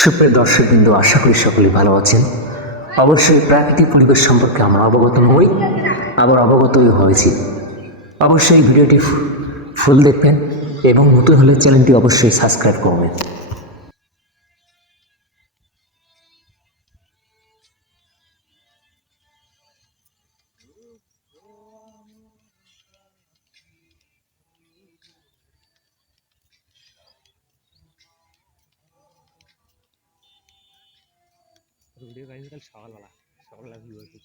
সুপ্রিয় দর্শকবৃন্দ, আশা করি সকলেই ভালো আছেন। অবশ্যই প্রাকৃতিক পরিবেশ সম্পর্কে আমরা অবগত নই, আবার অবগতই হয়েছি। অবশ্যই ভিডিওটি ফুল দেখবেন এবং নতুন হলে চ্যানেলটি অবশ্যই সাবস্ক্রাইব করবেন। ভিডিও গাইজ কাল সকালবেলা ভিউ আছে।